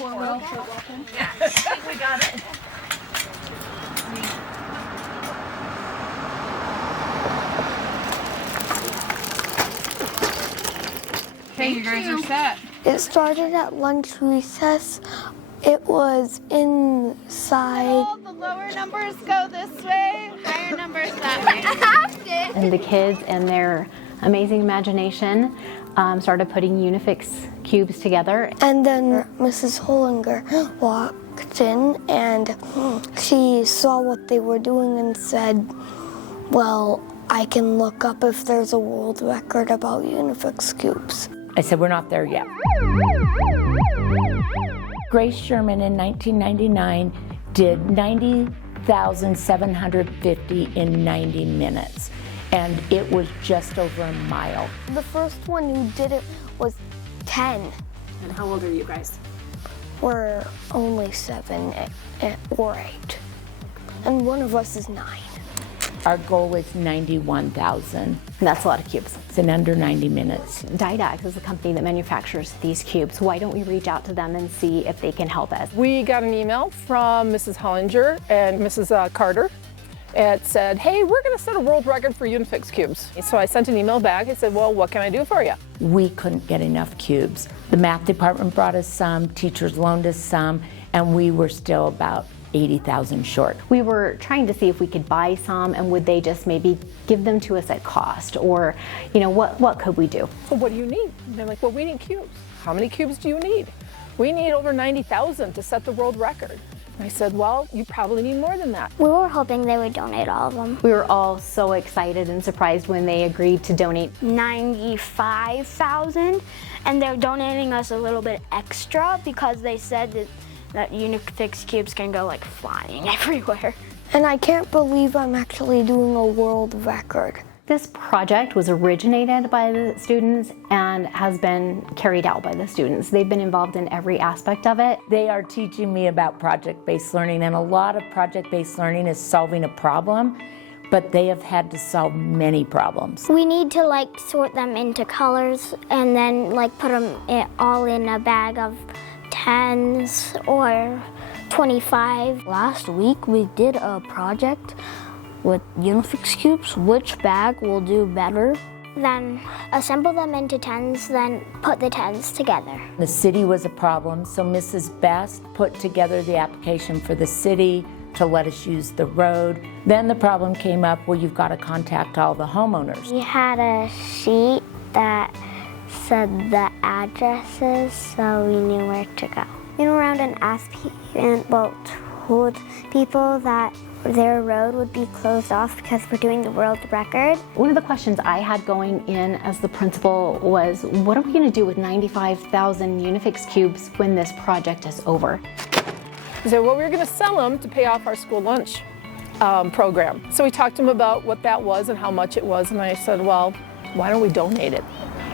Yeah, I think we got it. Okay, you guys are set. It started at lunch recess. It was inside. All the lower numbers go this way, higher numbers that way. And the kids and their amazing imagination started putting Unifix cubes together. And then Mrs. Hollinger walked in and she saw what they were doing and said, well, I can look up if there's a world record about Unifix cubes. I said, we're not there yet. Grace Sherman in 1999 did 90,750 in 90 minutes. And it was just over a mile. The first one who did it was 10. And how old are you guys? We're only 7 or 8. And one of us is 9. Our goal is 91,000. And that's a lot of cubes. It's in under 90 minutes. Didax is the company that manufactures these cubes. Why don't we reach out to them and see if they can help us? We got an email from Mrs. Hullinger and Mrs. Carter. It said, hey, we're going to set a world record for Unifix cubes. So I sent an email back. I said, well, what can I do for you? We couldn't get enough cubes. The math department brought us some, teachers loaned us some, and we were still about 80,000 short. We were trying to see if we could buy some, and would they just maybe give them to us at cost, or what could we do? So what do you need? And they're like, well, we need cubes. How many cubes do you need? We need over 90,000 to set the world record. I said, well, you probably need more than that. We were hoping they would donate all of them. We were all so excited and surprised when they agreed to donate 95,000, and they're donating us a little bit extra because they said that Unifix cubes can go like flying everywhere. And I can't believe I'm actually doing a world record. This project was originated by the students and has been carried out by the students. They've been involved in every aspect of it. They are teaching me about project-based learning, and a lot of project-based learning is solving a problem, but they have had to solve many problems. We need to sort them into colors and then put them all in a bag of 10s or 25. Last week we did a project with Unifix cubes. Which bag will do better? Then assemble them into 10s, then put the 10s together. The city was a problem, so Mrs. Best put together the application for the city to let us use the road. Then the problem came up, well, you've got to contact all the homeowners. We had a sheet that said the addresses, so we knew where to go. We went around and asked told people that their road would be closed off because we're doing the world record. One of the questions I had going in as the principal was, what are we going to do with 95,000 Unifix cubes when this project is over? So well, we were going to sell them to pay off our school lunch program. So we talked to them about what that was and how much it was, and I said, well, why don't we donate it?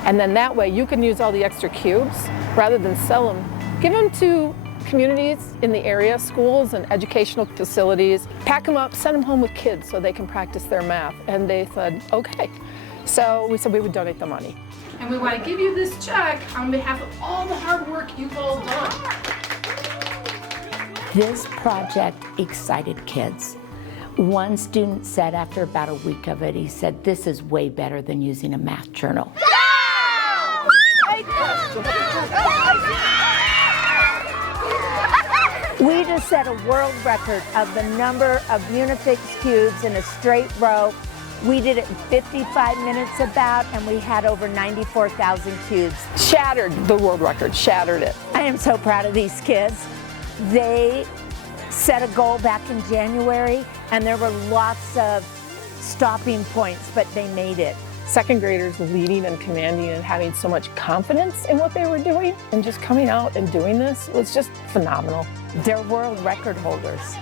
And then that way you can use all the extra cubes rather than sell them. Give them to communities in the area, schools and educational facilities. Pack them up, send them home with kids so they can practice their math. And they said, okay. So we said we would donate the money. And we want to give you this check on behalf of all the hard work you've all done. This project excited kids. One student said after about a week of it, he said, this is way better than using a math journal. We just set a world record of the number of Unifix cubes in a straight row. We did it in 55 minutes and we had over 94,000 cubes. Shattered the world record, shattered it. I am so proud of these kids. They set a goal back in January, and there were lots of stopping points, but they made it. Second graders leading and commanding and having so much confidence in what they were doing and just coming out and doing this was just phenomenal. They're world record holders.